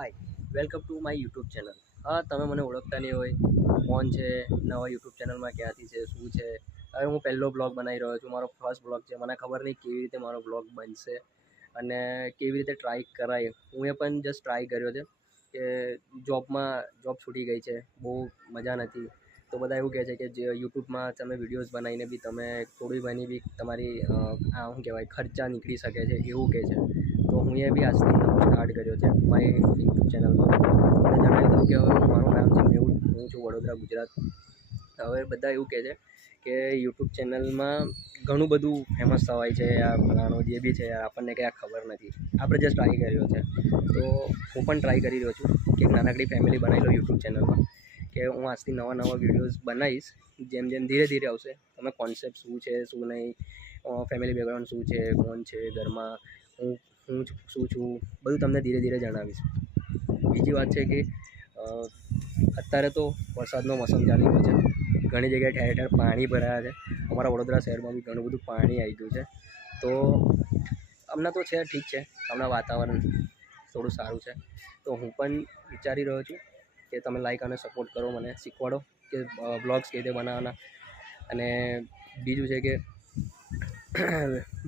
Hi, welcome to my YouTube channel. હા, તમે મને ઓળખતા નહીં હોય, કોણ છે, નવા યુટ્યુબ ચેનલમાં ક્યાંથી છે, શું છે. હવે હું પહેલો બ્લોગ બનાવી રહ્યો છું, મારો ફર્સ્ટ બ્લોગ છે. મને ખબર નહીં કેવી રીતે મારો બ્લોગ બનશે અને કેવી રીતે ટ્રાય કરાય. હું એ પણ જસ્ટ ટ્રાય કર્યો છે કે જોબ છૂટી ગઈ છે, બહુ મજા નથી. તો બધા એવું કહે છે કે જે યુટ્યુબમાં તમે વિડીયોઝ બનાવીને બી તમે થોડી ઘણી બી તમારી શું કહેવાય ખર્ચા નીકળી શકે છે, એવું કહે છે. તો હું એ બી આજથી નવો સ્ટાર્ટ કર્યો છે મારી યુટ્યુબ ચેનલમાં. તમને જણાવી દઉં કે હવે મારું નામ છે મેહુલ, હું છું વડોદરા, ગુજરાત. હવે બધા એવું કહે છે કે યુટ્યુબ ચેનલમાં ઘણું બધું ફેમસ થવાય છે, યાર ફલાણું જે બી છે યાર આપણને કંઈ ખબર નથી. આપણે જસ્ટ ટ્રાય કર્યો છે. તો હું પણ ટ્રાય કરી રહ્યો છું કે એક નાનકડી ફેમિલી બનાવી લો યુટ્યુબ ચેનલમાં, કે હું આજથી નવા વિડીયોઝ બનાવીશ. જેમ જેમ ધીરે ધીરે આવશે, તમે કોન્સેપ્ટ શું છે શું નહીં, ફેમિલી બેકગ્રાઉન્ડ શું છે, કોણ છે ઘરમાં, હું શું છું, બધું તમને ધીરે ધીરે જણાવીશ. બીજી વાત છે કે અત્યારે તો વરસાદનો મોસમ ચાલી રહ્યો છે. ઘણી જગ્યાએ ઠેર ઠેર પાણી ભરાયા છે. અમારા વડોદરા શહેરમાં બી ઘણું બધું પાણી આવી ગયું છે. તો હમણાં તો છે ઠીક છે, હમણાં વાતાવરણ થોડું સારું છે. તો હું પણ વિચારી રહ્યો છું કે તમે લાઈક અને સપોર્ટ કરો, મને શીખવાડો કે બ્લોગ્સ કેવી રીતે બનાવવાના. અને બીજું છે કે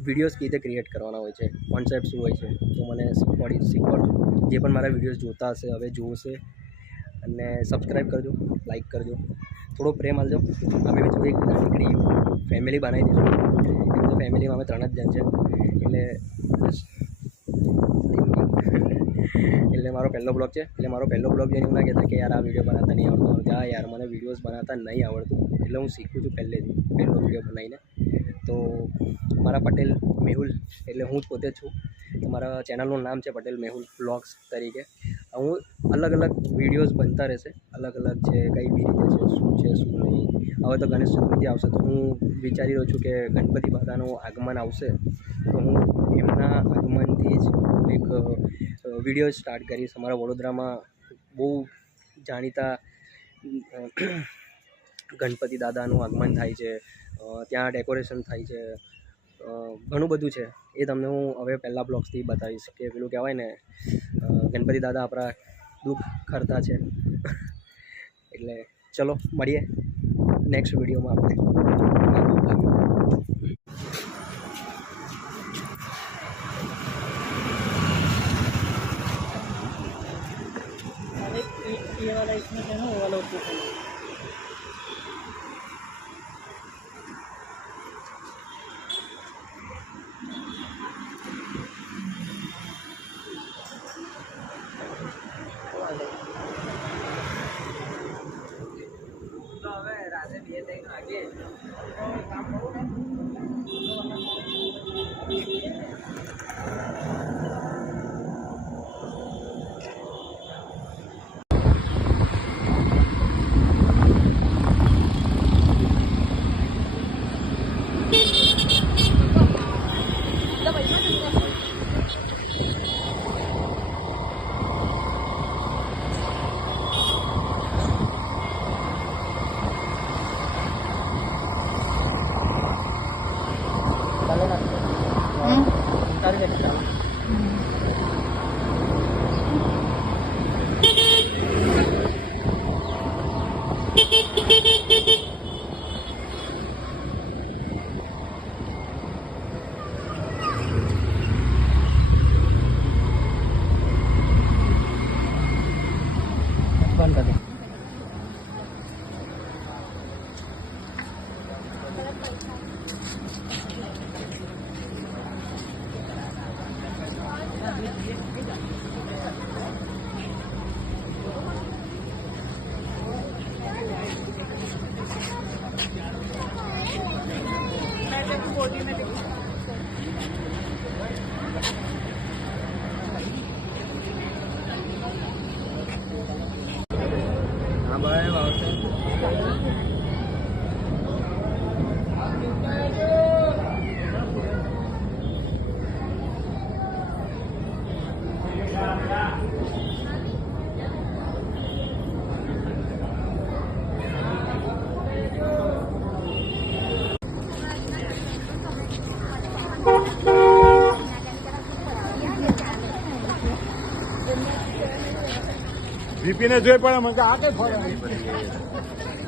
વિડીયોઝ કેવી રીતે ક્રિએટ કરવાના હોય છે, કોન્સેપ્ટ શું હોય છે, તો મને શીખવાડજો. જે પણ મારા વિડીયોઝ જોતા હશે, હવે જોશે, અને સબસ્ક્રાઈબ કરજો, લાઈક કરજો, થોડો પ્રેમ આપજો. અમે થોડી એક નાનકડી ફેમિલી બનાવી દઈશું. એમ તો ફેમિલીમાં અમે 3 જ જણ છે, એટલે મારો પહેલો બ્લોગ છે. એટલે મારો પહેલો બ્લોગ જોઈને એવું ના કહેતા કે યાર આ વિડીયો બનાવતા નહીં આવડતું. હા યાર, મને વિડીયોઝ બનાવતા નહીં આવડતું, એટલે હું શીખું છું પહેલેથી, પહેલો વિડીયો બનાવીને. તો મારા પટેલ મેહુલ, એટલે હું જ પોતે જ છું. મારા ચેનલનું નામ છે પટેલ મેહુલ બ્લોગ્સ તરીકે. હું અલગ અલગ વિડીયોઝ બનતા રહેશે, અલગ અલગ છે, કઈ બી રીતે છે શું નહીં. હવે તો ગણેશ ચતુર્થી આવશે, તો હું વિચારી રહ્યો છું કે ગણપતિ દાદાનું આગમન આવશે, તો હું એમના આગમનથી જ એક વિડીયો સ્ટાર્ટ કરીશ. અમારા વડોદરામાં બહુ જાણીતા ગણપતિ દાદાનું આગમન થાય છે, ત્યાં ડેકોરેશન થાય છે, ઘણું બધું છે. એ તમને હું હવે પહેલાં બ્લોગ્સથી બતાવીશ કે પેલું કહેવાય ને, ગણપતિ દાદા આપણા દુઃખ કરતા છે. એટલે ચલો મળીએ નેક્સ્ટ વિડીયોમાં આપણે. ये वाला इसमें है ना, वो वाला उसमें है। तो હવે રાતે 2-3 વાગે કામ કરું ને. બંધ કરી જીપીને જોઈ પડે મને કે આ કઈ ફરે બધી